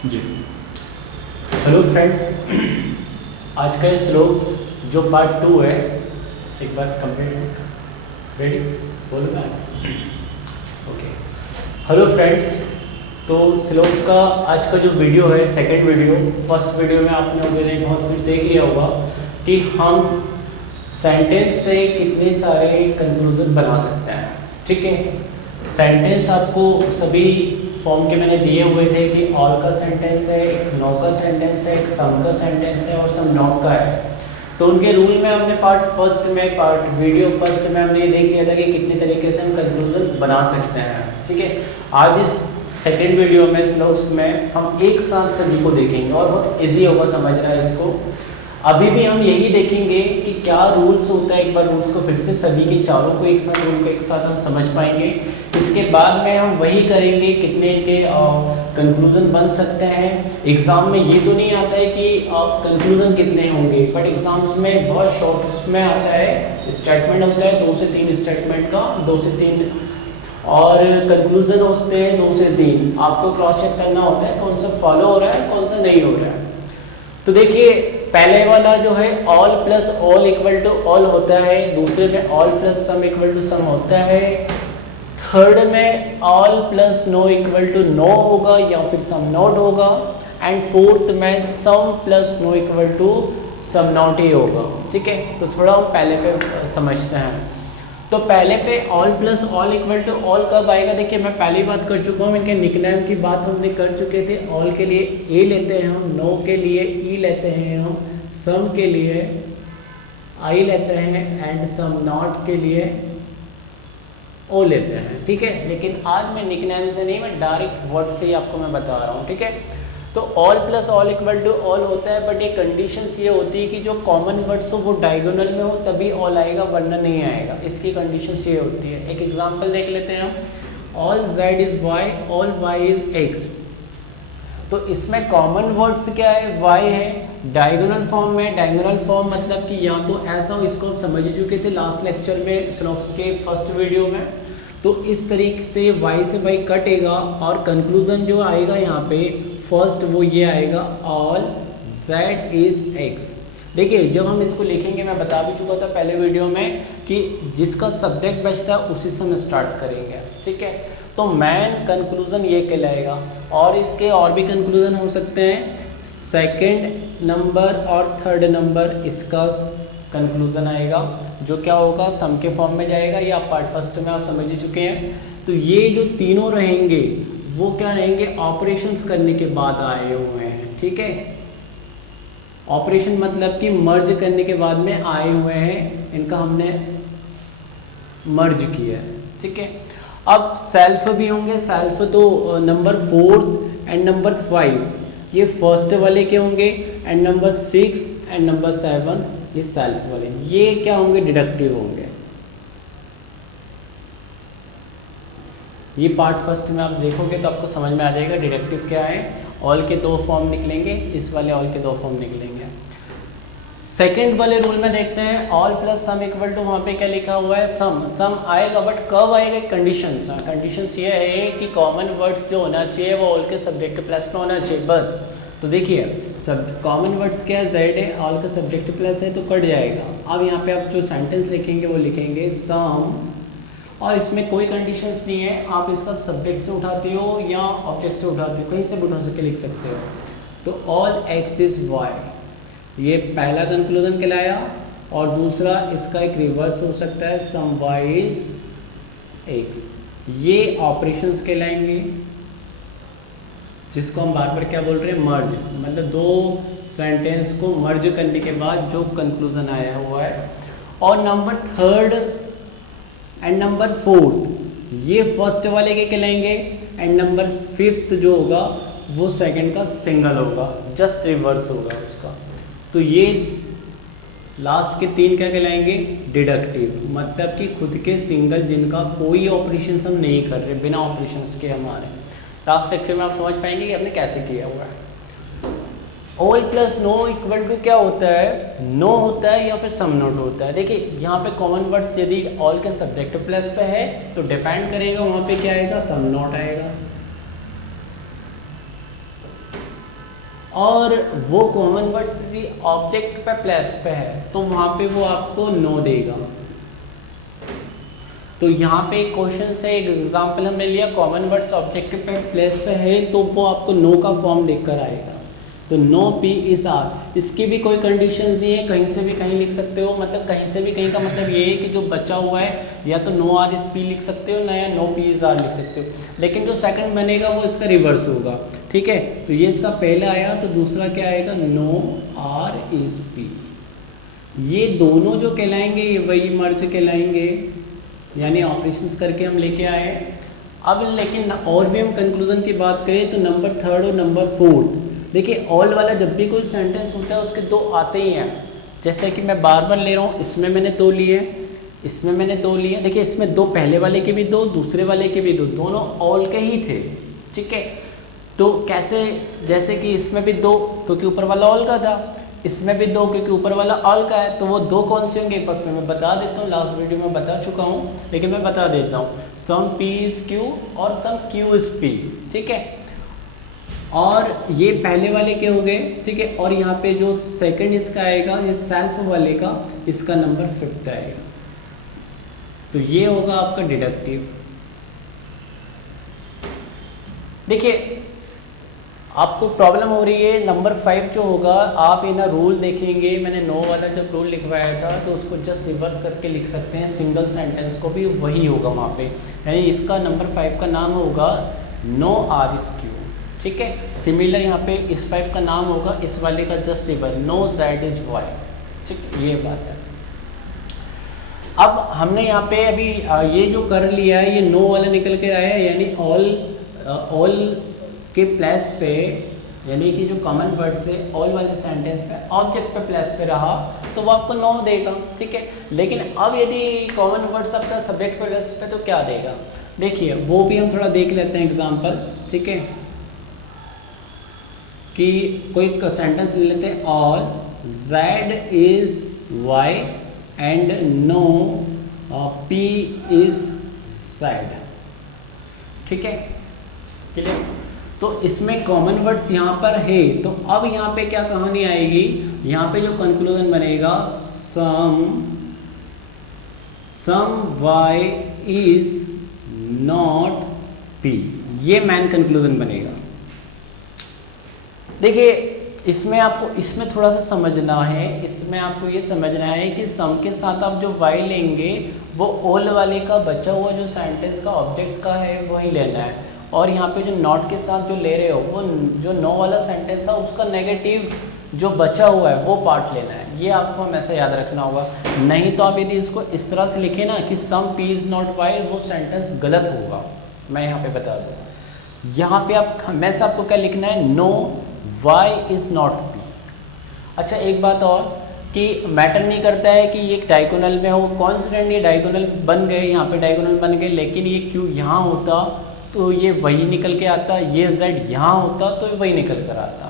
जी। Hello friends, आज का ये श्लोक्स जो पार्ट 2 है, एक बार कंप्लीट रेडी बोलो ना। ओके, हेलो फ्रेंड्स, तो श्लोक्स का आज का जो वीडियो है, सेकंड वीडियो। फर्स्ट वीडियो में आपने ऑलरेडी बहुत कुछ देख लिया होगा कि हम सेंटेंस से कितने सारे कंक्लूजन बना सकते हैं। ठीक है, सेंटेंस आपको सभी फॉर्म के मैंने दिए हुए थे कि ऑल का सेंटेंस है, एक नो का सेंटेंस है, एक सम का सेंटेंस है और सम नॉट का है। तो उनके रूल में हमने वीडियो फर्स्ट में हमने ये देख लिया था कि कितने तरीके से हम कंक्लूजन बना सकते हैं। ठीक है, आज इस सेकेंड वीडियो में श्लोक्स में हम एक साथ सभी को देखेंगे और बहुत ईजी होगा समझना है इसको। अभी भी हम यही देखेंगे कि क्या रूल्स होता है, एक बार रूल्स को फिर से सभी के चारों को एक साथ रूल को एक साथ हम समझ पाएंगे। इसके बाद में हम वही करेंगे कितने के कंक्लूजन बन सकते हैं। एग्जाम में ये तो नहीं आता है कि कंक्लूजन कितने होंगे, बट एग्जाम्स में बहुत शॉर्ट उसमें आता है, स्टेटमेंट होता है 2 से 3 स्टेटमेंट का, 2 से 3 और कंक्लूजन होते हैं 2 से 3। आपको क्रॉस चेक करना होता है कौन सा फॉलो हो रहा है कौन सा नहीं हो रहा है। तो देखिए, पहले वाला जो है all plus all equal to all होता है, दूसरे में all plus some equal to some होता है, थर्ड में all plus no equal to no होगा या फिर सम नॉट होगा, एंड फोर्थ में some plus no equal to some not ही होगा। ठीक है, तो थोड़ा हम पहले पे समझते हैं। तो पहले पे all plus all equal to all कब आएगा? देखिए, मैं पहले ही बात कर चुका हूँ, इनके निकनेम की बात हमने कर चुके थे। ऑल के लिए ए लेते हैं हम, नो के लिए ई लेते हैं हम, सम के लिए आई लेते हैं एंड सम नॉट के लिए ओ लेते हैं। ठीक है, लेकिन आज मैं निकनेम से नहीं, मैं डायरेक्ट वर्ड से ही आपको मैं बता रहा हूँ। ठीक है, तो all plus all equal to all होता है, बट ये कंडीशंस ये होती है कि जो कॉमन वर्ड्स हो वो डायगोनल में हो तभी ऑल आएगा, वरना नहीं आएगा। इसकी कंडीशंस ये होती है। एक एग्जांपल देख लेते हैं हम। All z is y, all y is x। तो इसमें कॉमन वर्ड्स क्या है? y है। डायगोनल फॉर्म में, डायगोनल फॉर्म मतलब कि या तो ऐसा हो, इसको हम समझ चुके थे लास्ट लेक्चर में श्लोक्स के फर्स्ट वीडियो में। तो इस तरीके से y से y कटेगा और कंक्लूजन जो आएगा यहाँ पे फर्स्ट वो ये आएगा ऑल z इज x। देखिए, जब हम इसको लिखेंगे, मैं बता भी चुका था पहले वीडियो में कि जिसका सब्जेक्ट बचता है उसी से हम स्टार्ट करेंगे। ठीक है, तो मेन कंक्लूजन ये कहलाएगा। और इसके और भी कंक्लूजन हो सकते हैं, सेकंड नंबर और थर्ड नंबर इसका कंक्लूजन आएगा, जो क्या होगा, सम के फॉर्म में जाएगा। ये आप पार्ट फर्स्ट में आप समझ ही चुके हैं। तो ये जो तीनों रहेंगे वो क्या रहेंगे? ऑपरेशंस करने के बाद आए हुए हैं। ठीक है, ऑपरेशन मतलब कि मर्ज करने के बाद में आए हुए हैं, इनका हमने मर्ज किया है। ठीक है, अब सेल्फ भी होंगे। सेल्फ तो नंबर 4 एंड नंबर 5 ये फर्स्ट वाले के होंगे, एंड नंबर 6 एंड नंबर 7 ये सेल्फ वाले। ये क्या होंगे? डिडक्टिव होंगे। ये पार्ट फर्स्ट में आप देखोगे तो आपको समझ में आ जाएगा डिडक्टिव क्या है। ऑल के 2 फॉर्म निकलेंगे, इस वाले ऑल के 2 फॉर्म निकलेंगे। सेकंड वाले रूल में देखते हैं, all plus some equal to, वहाँ पे क्या लिखा हुआ है? सम। सम आएगा, बट कब आएगा? कंडीशंस। कंडीशंस ये है कि कॉमन वर्ड्स जो होना चाहिए वो ऑल के सब्जेक्ट प्लस में होना चाहिए, बस। तो देखिए, सब कॉमन वर्ड्स क्या है? z है, ऑल का सब्जेक्ट प्लस है तो कट जाएगा। अब यहाँ पे आप जो सेंटेंस लिखेंगे वो लिखेंगे सम, और इसमें कोई कंडीशंस नहीं है। आप इसका सब्जेक्ट से उठाते हो या ऑब्जेक्ट से उठाते हो, कहीं से भी उठा के लिख सकते हो। तो ऑल x इज y, ये पहला कंक्लूजन कहलाया। और दूसरा इसका एक रिवर्स हो सकता है, सम y इज x। ये ऑपरेशंस कहलाएंगे, जिसको हम बार बार क्या बोल रहे हैं? मर्ज। मतलब 2 सेंटेंस को मर्ज करने के बाद जो कंक्लूजन आया हुआ है। और नंबर 3 एंड नंबर 4 ये फर्स्ट वाले के कहलाएंगे, एंड नंबर 5 जो होगा वो सेकंड का सिंगल होगा, जस्ट रिवर्स होगा उसका। तो ये लास्ट के 3 क्या कहलाएंगे? डिडक्टिव, मतलब कि खुद के सिंगल, जिनका कोई ऑपरेशन हम नहीं कर रहे, बिना ऑपरेशंस के हमारे। लास्ट लेक्चर में आप समझ पाएंगे कि हमने कैसे किया हुआ है। All plus no equal to क्या होता है? नो होता है या फिर सम नॉट होता है। देखिए, यहाँ पे कॉमन वर्ड्स यदि ऑल के सब्जेक्ट प्लस पे है तो डिपेंड करेगा वहाँ पे क्या आएगा? सम नॉट आएगा। और वो कॉमन वर्ड्स यदि ऑब्जेक्ट पे प्लेस पे है तो वहाँ पे वो आपको नो देगा। तो यहाँ पे एक क्वेश्चन से एक एग्जांपल हमने लिया, कॉमन वर्ड्स ऑब्जेक्ट पे प्लेस पे है तो वो आपको नो का फॉर्म देकर आएगा। तो नो पी इज आर, इसकी भी कोई कंडीशन नहीं है, कहीं से भी कहीं लिख सकते हो, मतलब कहीं से भी कहीं का मतलब ये है कि जो बचा हुआ है या तो नो आर इज पी लिख सकते हो ना, या नो पी इज आर लिख सकते हो, लेकिन जो सेकंड बनेगा वो इसका रिवर्स होगा। ठीक है, तो ये इसका पहला आया, तो दूसरा क्या आएगा, नो आर इज पी। ये दोनों जो कहलाएंगे ये वही मर्ज कहलाएंगे, यानी ऑपरेशंस करके हम लेके आए। अब लेकिन और भी हम कंक्लूजन की बात करें तो नंबर थर्ड और नंबर फोर्थ, देखिए ऑल वाला जब भी कोई सेंटेंस होता है उसके दो आते ही हैं। जैसे कि मैं बार बार ले रहा हूँ, इसमें मैंने दो लिए, इसमें मैंने दो लिए, देखिए इसमें दो, पहले वाले के भी दो, दूसरे वाले के भी दो, दोनों ऑल के ही थे। ठीक है, तो कैसे, जैसे कि इसमें भी दो क्योंकि ऊपर वाला ऑल का था, इसमें भी दो क्योंकि ऊपर वाला ऑल का है, तो वो दो कौन से होंगे एक बार फिर मैं बता देता हूँ, लास्ट वीडियो में बता चुका हूँ लेकिन मैं बता देता हूँ, सम पी इज क्यू और सम क्यू इज पी। ठीक है, और ये पहले वाले के हो गए। ठीक है, और यहाँ पे जो सेकंड इसका आएगा, ये सेल्फ वाले का, इसका नंबर 5 आएगा। तो ये होगा आपका डिडक्टिव। देखिए आपको प्रॉब्लम हो रही है, नंबर 5 जो होगा, आप ये ना रूल देखेंगे, मैंने नो वाला जब रूल लिखवाया था तो उसको जस्ट रिवर्स करके लिख सकते हैं, सिंगल सेंटेंस को भी वही होगा वहाँ पे, यानी इसका नंबर 5 का नाम होगा नो आर इज क्यू। ठीक है, सिमिलर यहाँ पे इस 5 का नाम होगा इस वाले का just reverse, no Z is Y. ठीक, ये बात है। अब हमने यहाँ पे अभी ये जो कर लिया है, ये नो वाला निकल के आया है, यानी ऑल के प्लेस पे, यानी कि जो कॉमन वर्ड से ऑल वाले सेंटेंस पे ऑब्जेक्ट पे प्लेस पे रहा तो वो आपको नो देगा। ठीक है, लेकिन अब यदि कॉमन वर्ड्स आपका सब्जेक्ट पे प्लेस पे तो क्या देगा, देखिए वो भी हम थोड़ा देख लेते हैं एग्जांपल। ठीक है, कि कोई सेंटेंस ले लेते हैं, all Z is Y and no P is Z. ठीक है, क्लियर। तो इसमें कॉमन वर्ड्स यहाँ पर है, तो अब यहाँ पे क्या कहानी आएगी, यहाँ पे जो कंक्लूजन बनेगा, सम वाई इज नॉट पी, ये मेन कंक्लूजन बनेगा। देखिए इसमें आपको, इसमें थोड़ा सा समझना है, इसमें आपको ये समझना है कि सम के साथ आप जो वाई लेंगे वो ऑल वाले का बचा हुआ जो सेंटेंस का ऑब्जेक्ट का है वही लेना है, और यहाँ पे जो नॉट के साथ जो ले रहे हो वो जो नो वाला सेंटेंस है उसका नेगेटिव जो बचा हुआ है वो पार्ट लेना है। ये आपको हमेशा याद रखना होगा, नहीं तो आप यदि इसको इस तरह से लिखे ना कि some P is not Y, वो सेंटेंस गलत होगा। मैं यहाँ पे बता दूँ, यहाँ पे आप हमेशा आपको क्या लिखना है, know why is not P. अच्छा एक बात और कि मैटर नहीं करता है कि ये डायगोनल में हो, कॉन्स्टेंट ये डायगोनल बन गए, यहाँ पे डायगोनल बन गए, लेकिन ये क्यू यहाँ होता तो ये वही निकल के आता, ये जेड यहाँ होता तो वही निकल कर आता।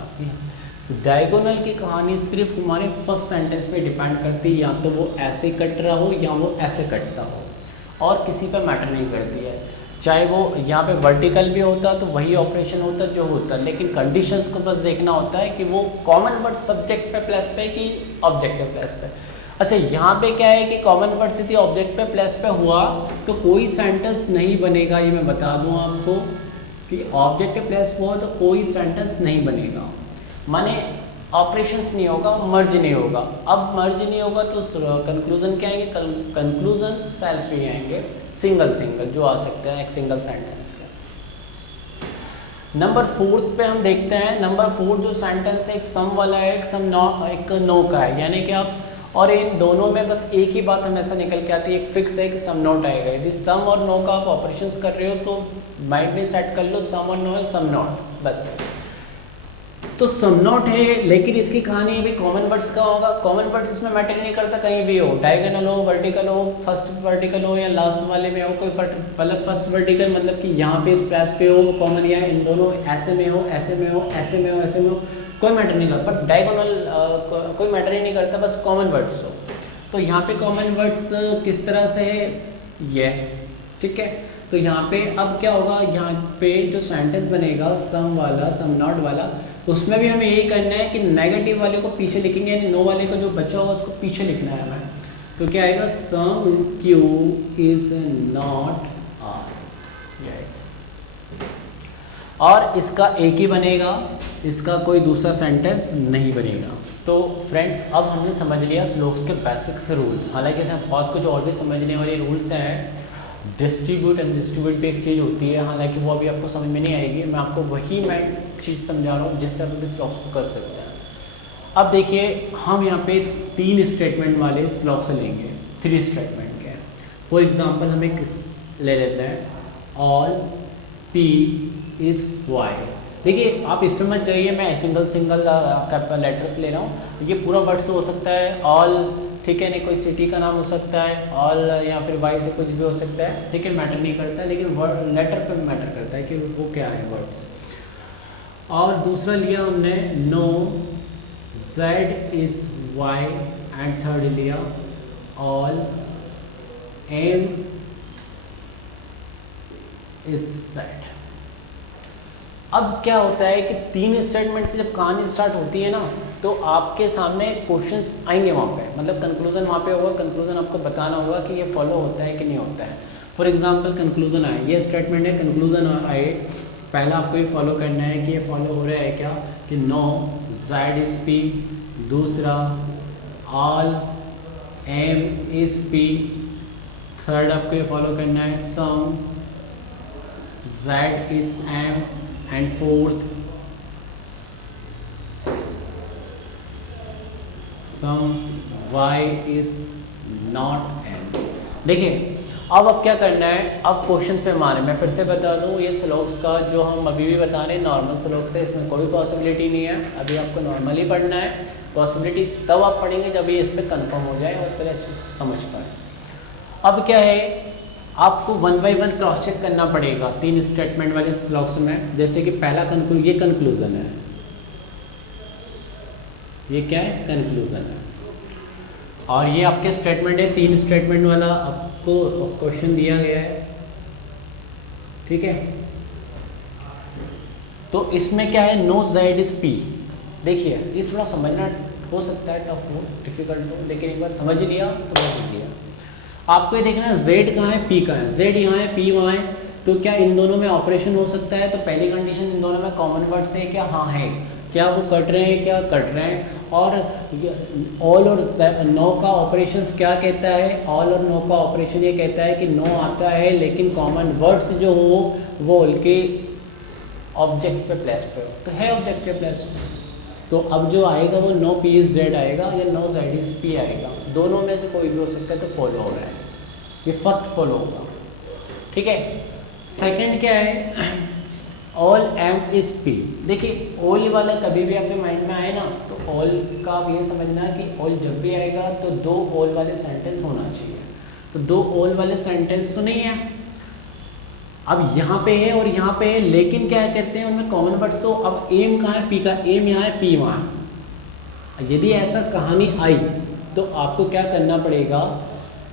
डायगोनल की कहानी सिर्फ हमारे फर्स्ट सेंटेंस पे डिपेंड करती है, या तो वो ऐसे कट रहा हो या वो ऐसे कटता हो, और किसी पे मैटर नहीं करती है। चाहे वो यहाँ पे वर्टिकल भी होता तो वही ऑपरेशन होता जो होता, लेकिन कंडीशंस को बस देखना होता है कि वो कॉमन वर्ड सब्जेक्ट पे प्लस पे कि ऑब्जेक्ट पे प्लस पे। अच्छा यहाँ पे क्या है कि कॉमन वर्ड से ऑब्जेक्ट पे प्लस पे हुआ तो कोई सेंटेंस नहीं बनेगा, ये मैं बता दूँ आपको कि ऑब्जेक्ट पे प्लस हुआ तो कोई सेंटेंस नहीं बनेगा, माने ऑपरेशंस नहीं होगा, मर्ज नहीं होगा। अब मर्ज नहीं होगा तो कंक्लूजन क्या आएंगे, कंक्लूजन सेल्फ ही आएंगे, सिंगल सिंगल जो आ सकते हैं एक सिंगल सेंटेंस का। नंबर 4 पे हम देखते हैं, नंबर 4 जो सेंटेंस है एक सम वाला है, एक नो का है, यानी कि आप, और इन दोनों में बस एक ही बात हमेशा निकल के आती है, एक फिक्स है कि सम नॉट आएगा। यदि सम और नो का आप ऑपरेशंस कर रहे हो तो माइंड में सेट कर लो सम और नो है, सम नॉट, बस। तो सम नॉट है, लेकिन इसकी कहानी अभी कॉमन वर्ड्स का होगा। कॉमन वर्ड्स इसमें मैटर नहीं करता, कहीं भी हो, डायगोनल हो, वर्टिकल हो, फर्स्ट वर्टिकल हो या लास्ट वाले में हो, कोई मतलब फर्स्ट वर्टिकल मतलब कि यहाँ पे इस प्लेस पे हो कॉमन, या इन दोनों ऐसे में हो, ऐसे में हो, ऐसे में हो, ऐसे में हो, कोई मैटर नहीं करता। पर डायगोनल कोई मैटर ही नहीं करता, बस कॉमन वर्ड्स हो। तो यहाँ पे कॉमन वर्ड्स किस तरह से है ये, ठीक है। तो यहाँ पे अब क्या होगा, यहाँ पे जो सेंटेंस बनेगा सम वाला, सम नॉट वाला, उसमें भी हमें यही करना है कि नेगेटिव वाले को पीछे लिखेंगे, यानी नो वाले को जो बचा होगा उसको पीछे लिखना है हमें। तो क्या आएगा, सम क्यू इज नॉट आर, और इसका एक ही बनेगा, इसका कोई दूसरा सेंटेंस नहीं बनेगा। तो फ्रेंड्स, अब हमने समझ लिया स्लोक्स के बेसिक्स रूल्स। हालांकि इसमें बहुत कुछ और भी समझने वाले रूल्स हैं। डिस्ट्रीब्यूट एंड डिस्ट्रीब्यूट पे एक चीज़ होती है, हालांकि वो अभी आपको समझ में नहीं आएगी, मैं आपको वही चीज़ समझा रहा हूँ जिससे आप भी स्लॉक्स को कर सकते हैं। अब देखिए, हम यहाँ पे 3 स्टेटमेंट वाले स्लॉक्स लेंगे, 3 स्टेटमेंट के। फॉर एग्जांपल हम एक ले लेते हैं, ऑल पी इज़ वाई। देखिए, आप इस पर मत जाइए, मैं सिंगल लेटर्स ले रहा हूँ। ये पूरा वर्ड से हो सकता है ऑल, ठीक है, नहीं कोई सिटी का नाम हो सकता है ऑल, या फिर वाई से कुछ भी हो सकता है, ठीक है, मैटर नहीं करता है, लेकिन वर्ड लेटर पे मैटर करता है कि वो क्या है वर्ड्स। और दूसरा लिया हमने no Z is Y, and third लिया ऑल एम इज जेड। अब क्या होता है कि 3 स्टेटमेंट से जब कहानी स्टार्ट होती है ना, तो आपके सामने क्वेश्चंस आएंगे वहाँ पे, मतलब कंक्लूजन वहाँ पे होगा। कंक्लूजन आपको बताना होगा कि ये फॉलो होता है कि नहीं होता है। फॉर एग्जांपल कंक्लूजन आए, ये स्टेटमेंट है, कंक्लूजन आए, पहला आपको ये फॉलो करना है कि ये फॉलो हो रहा है क्या, कि नो जेड इज पी। दूसरा all M is P. Third आपको ये फॉलो करना है some Z is M, and fourth some y is not m। देखिए, अब क्या करना है, अब क्वेश्चन पे मारे। मैं फिर से बता दूं, ये स्लोक्स का जो हम अभी भी बता रहे हैं नॉर्मल स्लोक्स है, इसमें कोई पॉसिबिलिटी नहीं है। अभी आपको नॉर्मली पढ़ना है, पॉसिबिलिटी तब आप पढ़ेंगे जब ये इस पर कन्फर्म हो जाए और पहले अच्छे से समझ पाए। अब क्या है, आपको 1 बाय 1 क्रॉस चेक करना पड़ेगा 3 स्टेटमेंट वाले स्लॉक्स में। जैसे कि पहला ये कंक्लूजन है, ये क्या है, कंक्लूजन है, और ये आपके स्टेटमेंट है 3 स्टेटमेंट वाला, आपको क्वेश्चन दिया गया है, ठीक है। तो इसमें क्या है, नो जेड इज पी। देखिए, ये थोड़ा समझना हो सकता है टफ हो, डिफिकल्ट हो, लेकिन एक बार समझ लिया तो बहुत लिया। आपको ये देखना है जेड कहाँ है, पी कहाँ है। जेड यहाँ है, पी वहाँ है, तो क्या इन दोनों में ऑपरेशन हो सकता है? तो पहली कंडीशन, इन दोनों में कॉमन वर्ड से क्या, हाँ है। क्या वो कट रहे हैं, क्या कट रहे हैं। और ऑल और नो का ऑपरेशंस क्या कहता है, ऑल और नो का ऑपरेशन ये कहता है कि नो आता है, लेकिन कॉमन वर्ड्स जो हो वो उनके ऑब्जेक्ट पे प्लेस पे हो, तो है ऑब्जेक्ट पे प्लेस। तो अब जो आएगा वो नो पी इज जेड आएगा या नो जेड इज पी आएगा, दोनों में से कोई भी हो सकता है। तो फॉलो हो रहा है, ये फर्स्ट फॉलो होगा, ठीक है। सेकंड क्या है, ऑल एम इज पी। देखिए, ऑल वाला कभी भी आपके माइंड में आए ना, तो ऑल का आप ये समझना है कि ऑल जब भी आएगा तो 2 ऑल वाले सेंटेंस होना चाहिए। तो 2 ऑल वाले सेंटेंस तो नहीं है, अब यहाँ पे है और यहाँ पे है, लेकिन क्या कहते हैं उनमें कॉमन वर्ड्स। तो अब एम कहाँ है, पी का, एम यहाँ है, पी वहाँ है। यदि ऐसा कहानी आई तो आपको क्या करना पड़ेगा,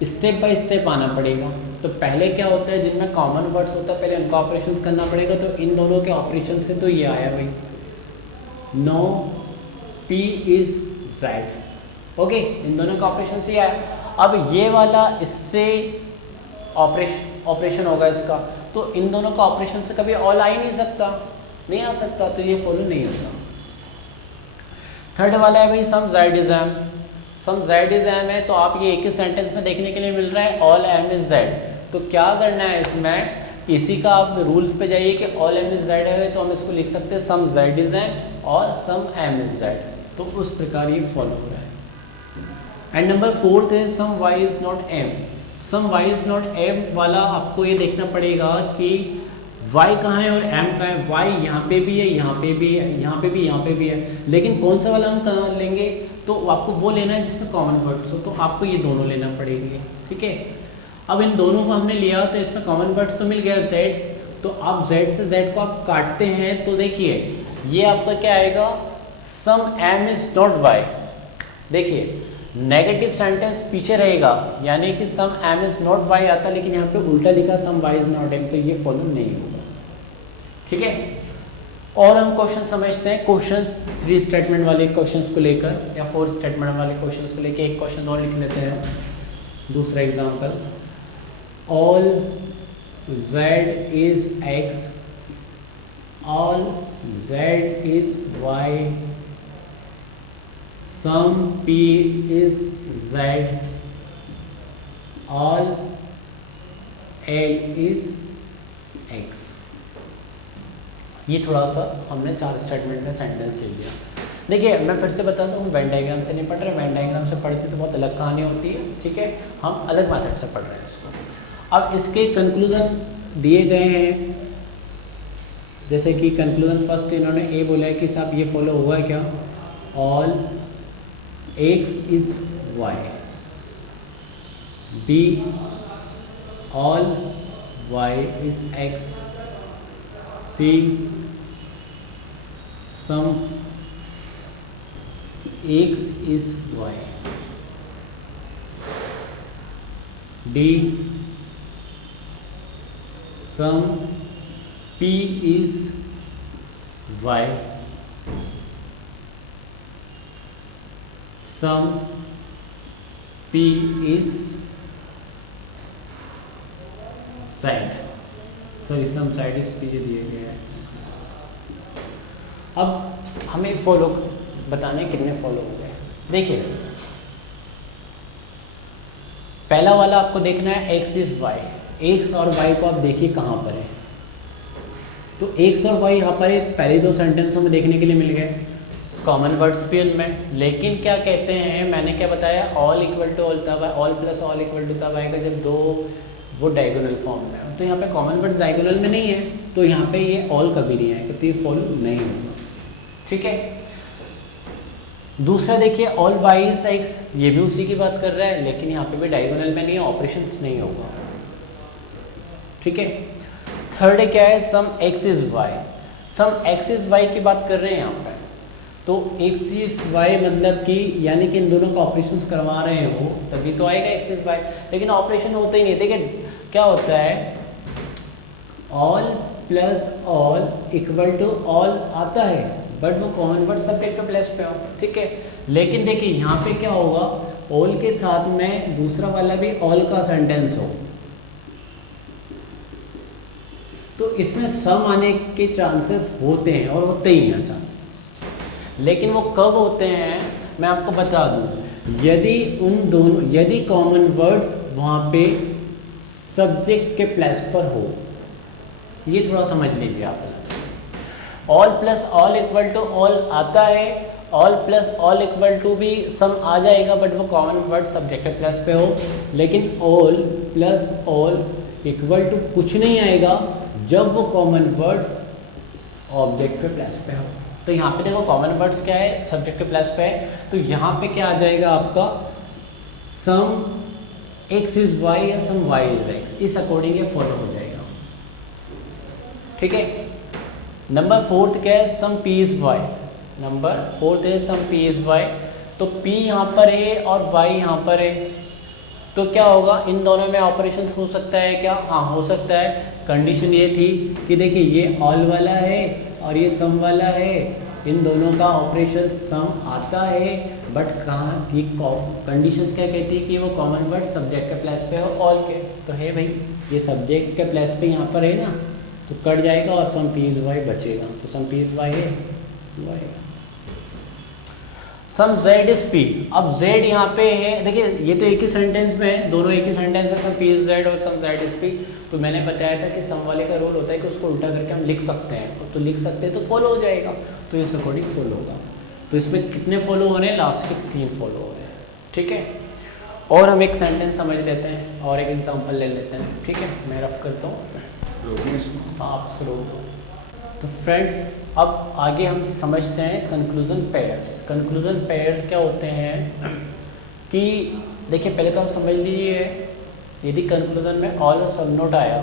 स्टेप बाय स्टेप आना पड़ेगा। तो पहले क्या होता है, जिनमें कॉमन वर्ड्स होता है पहले उनका ऑपरेशन करना पड़ेगा। तो इन दोनों के ऑपरेशन से तो ये आया भाई, no P is Z, okay, इन दोनों का ऑपरेशन से आया। अब ये वाला इससे ऑपरेशन होगा इसका, तो इन दोनों का ऑपरेशन से कभी ऑल आ ही नहीं सकता, नहीं आ सकता, तो ये फॉलो नहीं होता। थर्ड वाला है भाई some Z is M. Some Z is M है, तो आप ये एक ही सेंटेंस में देखने के लिए मिल रहा है ऑल एम इज जेड। तो क्या करना है इसमें, इसी का आप रूल्स पे जाइए कि ऑल एम इज जेड है, तो हम इसको लिख सकते हैं सम जेड इज एम और सम एम इज जेड। तो उस प्रकार ये फॉलो हो रहा है। एंड नंबर 4th है some Y is not M. Some Y is not M वाला आपको ये देखना पड़ेगा कि y कहाँ है और m कहाँ है। y यहाँ पे भी है, यहाँ पे भी है, यहाँ पे भी, यहाँ पे भी है, लेकिन कौन सा वाला हम कहाँ लेंगे, तो आपको वो लेना है जिसमें कॉमन वर्ड्स हो। तो आपको ये दोनों लेना पड़ेंगे, ठीक है। अब इन दोनों को हमने लिया तो इसमें कॉमन वर्ड्स तो मिल गया z, तो आप z से z को आप काटते हैं तो देखिए ये आपका क्या आएगा, सम m इज नॉट y। देखिए नेगेटिव सेंटेंस पीछे रहेगा, यानी कि सम एम इज नॉट वाई आता, लेकिन यहाँ पे उल्टा लिखा सम वाई इज नॉट एम, तो ये फॉलो नहीं होगा। ठीक है, और हम क्वेश्चन समझते हैं। क्वेश्चंस 3 स्टेटमेंट वाले क्वेश्चंस को लेकर या 4 स्टेटमेंट वाले क्वेश्चंस को लेकर एक क्वेश्चन और लिख लेते हैं। दूसरा example, all z is x, all z is y, sum p is z, all l is x। ये थोड़ा सा हमने 4 स्टेटमेंट में सेंटेंस ले लिया। देखिए मैं फिर से बता दूँ, हम वेन डायग्राम से नहीं पढ़ रहे, वेन डायग्राम से पढ़ते तो बहुत अलग कहानी होती है। ठीक है, हम अलग मेथड से पढ़ रहे हैं इसको। अब इसके कंक्लूजन दिए गए हैं, जैसे कि कंक्लूजन फर्स्ट इन्होंने ए बोला है कि साहब ये फॉलो हुआ है क्या, all x is y, b all y is x, c some x is y, d some p is y, sum p is z, sorry some side is p दिए गए हैं। अब हमें फॉलो बताने कितने फॉलो हो गए। देखिए पहला वाला आपको देखना है x इज y, x और y को आप देखिए कहाँ पर है, तो x और y यहाँ पर पहले 2 सेंटेंसों में देखने के लिए मिल गए, कॉमन वर्ड्स भी उनमें। लेकिन क्या कहते हैं, मैंने क्या बताया, ऑल इक्वल टू ऑल तब, all plus all equal to तब आएगा जब 2 वो डायगोनल फॉर्म में। तो यहाँ पे कॉमन वर्ड्स डायगोनल में नहीं है, तो यहाँ पे ये ऑल कभी नहीं आएगा, तो ये फॉलो नहीं होगा। ठीक है, दूसरा देखिए ऑल वाई इज एक्स, ये भी उसी की बात कर रहा है, लेकिन यहाँ पे भी डायगोनल में नहीं है, ऑपरेशंस नहीं होगा। ठीक है, थर्ड क्या है, some x is y, some x is y की बात कर रहे हैं यहाँ पे, तो x इज y मतलब कि यानी कि इन दोनों का ऑपरेशंस करवा रहे हो तभी तो आएगा x इज y, लेकिन ऑपरेशन होता ही नहीं। देखिए क्या होता है, all plus all equal to all आता है, बट वो कॉमन वर्ड सब्जेक्ट पे प्लस पे हो। ठीक है, लेकिन देखिए यहाँ पे क्या होगा, ऑल के साथ में दूसरा वाला भी ऑल का सेंटेंस हो, तो इसमें सम आने के चांसेस होते हैं और होते ही हैं चांसेस। लेकिन वो कब होते हैं मैं आपको बता दूं, यदि कॉमन वर्ड्स वहाँ पे सब्जेक्ट के प्लस पर हो। ये थोड़ा समझ लीजिए आप। All plus all equal to all आता है, all plus all equal to भी सम आ जाएगा, बट वो कॉमन वर्ड सब्जेक्ट के प्लस पे हो। लेकिन all plus all equal to कुछ नहीं आएगा जब वो कॉमन वर्ड्स ऑब्जेक्ट पे प्लस पे हो। तो यहाँ पे देखो कॉमन वर्ड्स क्या है, सब्जेक्ट पे प्लस पे है, तो यहाँ पे क्या आ जाएगा आपका, सम x इज y या सम y इज x, इस अकॉर्डिंग ये फॉलो हो जाएगा। ठीक है, नंबर 4 क्या है, सम p इज y, नंबर 4 है सम p इज y, तो p यहाँ पर है और y यहाँ पर है, तो क्या होगा, इन दोनों में ऑपरेशन हो सकता है क्या, हाँ हो सकता है। कंडीशन ये थी कि देखिए ये ऑल वाला है और ये सम वाला है, इन दोनों का ऑपरेशन सम आता है, बट कहाँ की कंडीशंस क्या कहती है कि वो कॉमन वर्ड सब्जेक्ट के प्लस पे हो ऑल के, तो है भाई ये सब्जेक्ट के प्लस पे यहाँ पर है ना, तो कट जाएगा और सम पी इज वाई बचेगा, तो सम पी इज वाई है Y. Some z is p, अब z यहाँ पे है, देखिए ये तो एक ही सेंटेंस में है, दोनों एक ही सेंटेंस में, सम p इज z और सम z इज p। तो मैंने बताया था कि सम वाले का रोल होता है कि उसको उल्टा करके हम लिख सकते हैं, तो लिख सकते हैं तो फॉलो हो जाएगा, तो इस अकॉर्डिंग फॉलो होगा। तो इसमें कितने फॉलो हो रहे हैं, लास्ट के 3 फॉलो हो रहे हैं। ठीक है, और हम एक सेंटेंस समझ लेते हैं और एक एग्जाम्पल ले लेते हैं। ठीक है, मैं रफ करता हूँ, आप इसको रोक दो। तो फ्रेंड्स अब आगे हम समझते हैं कंक्लूजन पेयर्स। कंक्लूजन पेयर क्या होते हैं कि देखिए पहले तो हम समझ लीजिए, यदि कंक्लूजन में ऑल और सम नोट आया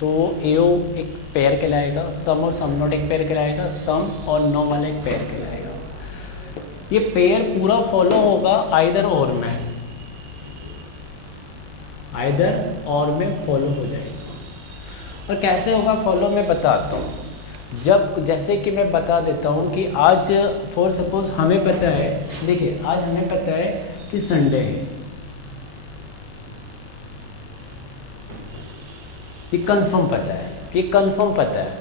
तो एओ एक पेयर कहलाएगा, सम और सम नोट एक पेयर कहलाएगा, सम और नो वाला एक पेयर कहलाएगा। ये पेयर पूरा फॉलो होगा आइदर और में, आइदर और में फॉलो हो जाएगा। और कैसे होगा फॉलो मैं बताता हूँ। जब जैसे कि मैं बता देता हूँ कि आज फॉर सपोज हमें पता है, देखिए आज हमें पता है कि संडे है, ये कंफर्म पता है, ये कंफर्म पता है।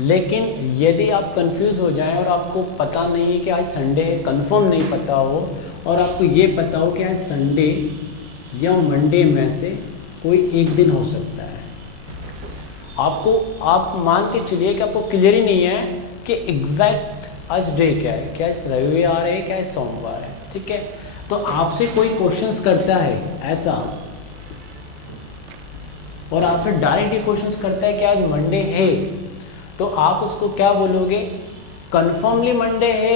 लेकिन यदि आप कंफ्यूज हो जाएं और आपको पता नहीं है कि आज संडे है, कंफर्म नहीं पता हो, और आपको ये पता हो कि आज संडे या मंडे में से कोई एक दिन हो सकता है, आपको आप मान के चलिए कि आपको क्लियर ही नहीं है कि एग्जैक्ट आज डे क्या है, क्या इस रविवार है, क्या इस सोमवार है, ठीक है। तो आपसे कोई क्वेश्चंस करता है ऐसा, और आपसे डायरेक्ट ये क्वेश्चंस करता है कि आज मंडे है, तो आप उसको क्या बोलोगे? कन्फर्मली मंडे है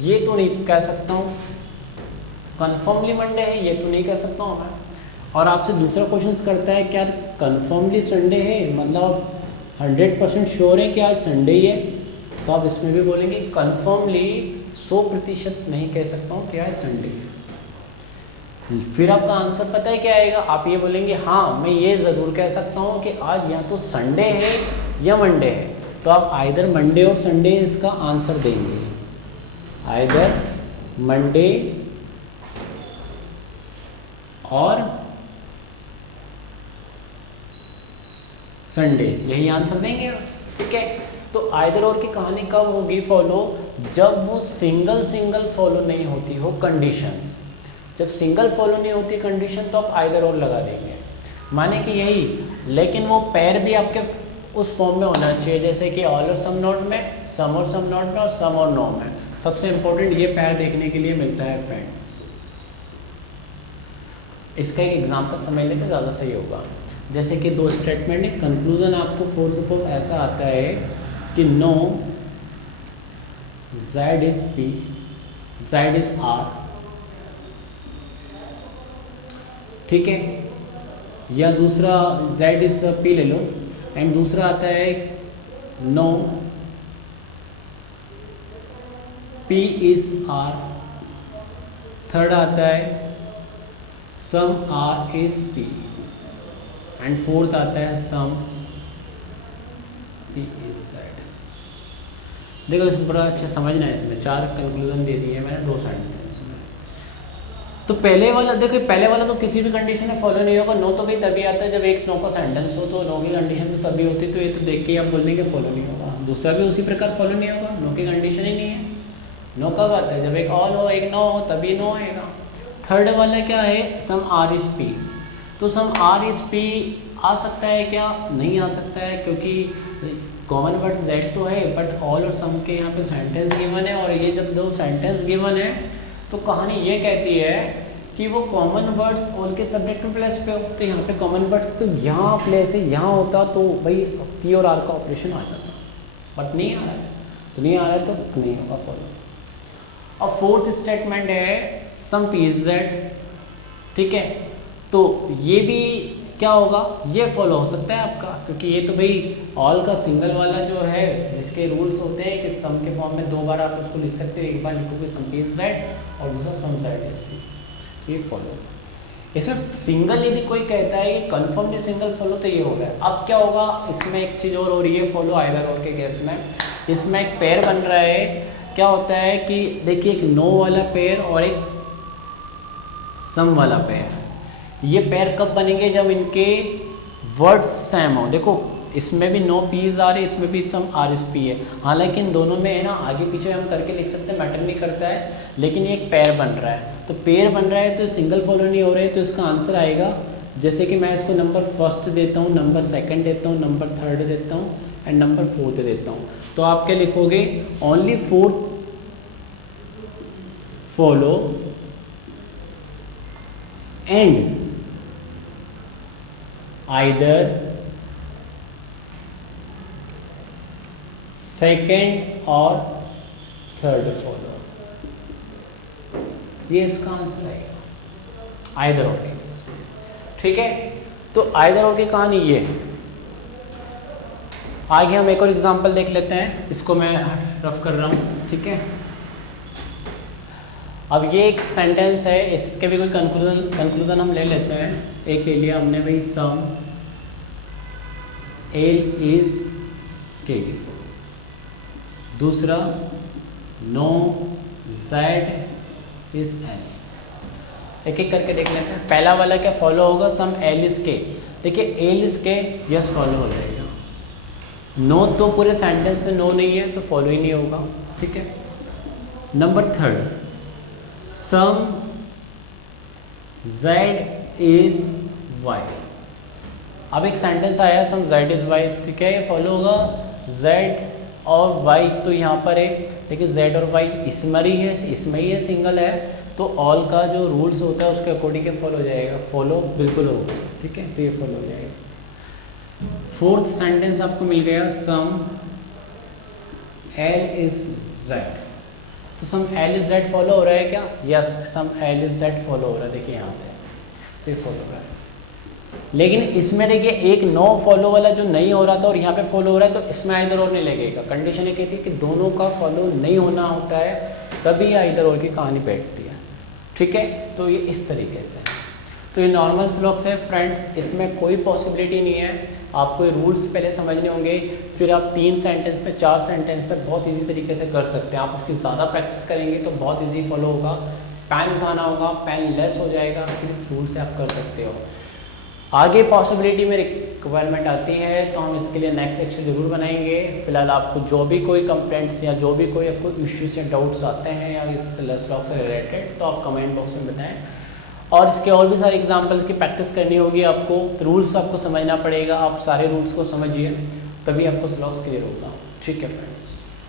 ये तो नहीं कह सकता हूँ, कन्फर्मली मंडे है ये तो नहीं कह सकता हूँ मैं। और आपसे दूसरा क्वेश्चन करता है क्या कन्फर्मली संडे है, मतलब 100% श्योर है कि आज संडे ही है, तो आप इसमें भी बोलेंगे कन्फर्मली 100% नहीं कह सकता हूँ कि आज संडे है। फिर आपका आंसर पता है क्या आएगा? आप ये बोलेंगे हाँ मैं ये ज़रूर कह सकता हूँ कि आज या तो संडे है या मंडे है, तो आप आइदर मंडे और संडे इसका आंसर देंगे, आइदर मंडे और संडे, यही आंसर देंगे आप, ठीक है। तो आइदर और की कहानी कब होगी फॉलो? जब वो सिंगल सिंगल फॉलो नहीं होती हो कंडीशंस। जब सिंगल फॉलो नहीं होती कंडीशन तो आप आइदर और लगा देंगे, माने कि यही, लेकिन वो पैर भी आपके उस फॉर्म में होना चाहिए, जैसे कि ऑल और सम नॉट में, सम और सम नॉट में, और सम और नो में। सबसे इंपॉर्टेंट ये पैर देखने के लिए मिलता है फ्रेंड्स। इसका एक एग्जाम्पल समझ लेते ज़्यादा सही होगा। जैसे कि दो स्टेटमेंट है, कंक्लूजन आपको फॉर सपोज ऐसा आता है कि no z is p, z is r, ठीक है। या दूसरा z इज p ले लो, एंड दूसरा आता है no p is r, third आता है some r is p, and fourth आता है सम p इज z। देखो इसमें बड़ा अच्छा समझना है, इसमें 4 कंक्लूजन दे दिए मैंने 2 सेंटेंस में। तो पहले वाला देखो, पहले वाला तो किसी भी कंडीशन में फॉलो नहीं होगा, नो तो भाई तभी आता है जब एक नो का सेंटेंस हो, तो नो की कंडीशन तो तभी होती, तो ये तो देख के आप बोल देंगे फॉलो नहीं होगा। दूसरा भी उसी प्रकार फॉलो नहीं होगा, नो की कंडीशन ही नहीं है। नो कब आता है? जब एक ऑल हो एक नो हो, तभी नो आएगा। थर्ड वाला क्या है? Some R is P. तो सम आर इज पी आ सकता है क्या? नहीं आ सकता है, क्योंकि कॉमन वर्ड z तो है, बट ऑल और सम के यहाँ पे सेंटेंस गिवन है, और ये जब दो सेंटेंस गिवन है तो कहानी ये कहती है कि वो कॉमन वर्ड्स ऑल के सब्जेक्ट में प्लेस पे हो, तो यहाँ पे कॉमन वर्ड्स तो यहाँ प्लेस है, यहाँ होता तो भाई पी और आर का ऑपरेशन आ जाता, बट नहीं आ रहा है, तो नहीं आ रहा है तो नहीं होगा फॉलो। और फोर्थ स्टेटमेंट है सम पी इज जेड, ठीक है। तो ये भी क्या होगा? ये फॉलो हो सकता है आपका, क्योंकि ये तो भाई ऑल का सिंगल वाला जो है, जिसके रूल्स होते हैं कि सम के फॉर्म में 2 बार आप उसको लिख सकते हो, एक बार लिखोगे सम पी इज जेड और दूसरा सम जेड इज पी, ये फॉलो। इसमें सिंगल यदि कोई कहता है कि कन्फर्मली सिंगल फॉलो, तो ये हो रहा है। अब क्या होगा? इसमें एक चीज़ और हो रही है फॉलो आइदर और के केस में। इसमें एक पेयर बन रहा है, क्या होता है कि देखिए एक नो वाला पेयर और एक सम वाला पेयर। ये पेयर कब बनेंगे? जब इनके वर्ड्स सेम हो। देखो इसमें भी नो पी इज आर है, इसमें भी सम आर इज पी है, हालांकि इन दोनों में है ना आगे पीछे हम करके लिख सकते हैं, मैटर नहीं करता है, लेकिन ये एक पेयर बन रहा है। तो पेयर बन रहा है तो सिंगल फॉलो नहीं हो रहे, तो इसका आंसर आएगा, जैसे कि मैं इसको नंबर फर्स्ट देता हूँ, नंबर सेकंड देता हूँ, नंबर थर्ड देता हूँ एंड नंबर फोर्थ देता हूँ। तो आप क्या लिखोगे? Only fourth follow and either second और थर्ड फॉलो, ये इसका आंसर आएगा आइदर और के, ठीक है। तो आइदर और की कहानी ये है। आगे हम एक और एग्जांपल देख लेते हैं, इसको मैं रफ कर रहा हूँ, ठीक है। अब ये एक सेंटेंस है, इसके भी कोई कंक्लूजन हम ले लेते हैं। एक ले लिया हमने भाई, सम एल इज के। दूसरा, नो जेड इज एल। एक एक करके देख लेते हैं। पहला वाला क्या फॉलो होगा, सम एल इज के। देखिए एल इज के, यस फॉलो हो जाएगा। नो तो पूरे सेंटेंस में नो नहीं है तो फॉलो ही नहीं होगा, ठीक है। Number third, some Z is Y. अब एक सेंटेंस आया सम जेड इज वाई, तो क्या ये फॉलो होगा, जेड और वाई तो यहाँ पर है, लेकिन जेड और वाई इसमें ही है, सिंगल है, तो ऑल का जो रूल्स होता है उसके अकॉर्डिंग के फॉलो हो जाएगा, फॉलो बिल्कुल होगा, ठीक है, तो ये फॉलो हो जाएगा। फोर्थ सेंटेंस आपको मिल गया, सम एल इज जेड। तो some L is Z follow हो रहा है क्या, yes, some L is Z follow हो रहा है, देखिए यहाँ से, तो ये फॉलो हो रहा है। लेकिन इसमें देखिए एक नो फॉलो वाला जो नहीं हो रहा था और यहाँ पे फॉलो हो रहा है, तो इसमें आइदर और नहीं लगेगा। कंडीशन ये कहती है कि दोनों का फॉलो नहीं होना होता है, तभी आइदर और की कहानी बैठती है, ठीक है। तो ये इस तरीके से, तो ये नॉर्मल स्लॉक्स है फ्रेंड्स, इसमें कोई पॉसिबिलिटी नहीं है। आपको ये रूल्स पहले समझने होंगे, फिर आप 3 सेंटेंस पे 4 सेंटेंस पे बहुत इजी तरीके से कर सकते हैं। आप इसकी ज़्यादा प्रैक्टिस करेंगे तो बहुत इजी फॉलो होगा। पेन उठाना होगा, पेन लेस हो जाएगा, सिर्फ रूल से आप कर सकते हो। आगे पॉसिबिलिटी में रिक्वायरमेंट आती है तो हम इसके लिए नेक्स्ट लेक्चर जरूर बनाएंगे। फिलहाल आपको जो भी कोई कंप्लेंट्स या जो भी कोई आपको इश्यूज या डाउट्स आते हैं या इस स्लॉक से रिलेटेड, तो आप कमेंट बॉक्स में बताएं। और इसके और भी सारे एग्जाम्पल्स की प्रैक्टिस करनी होगी आपको, रूल्स आपको समझना पड़ेगा। आप सारे रूल्स को समझिए, तभी आपको स्लॉक्स क्लियर होगा, ठीक है फ्रेंड्स।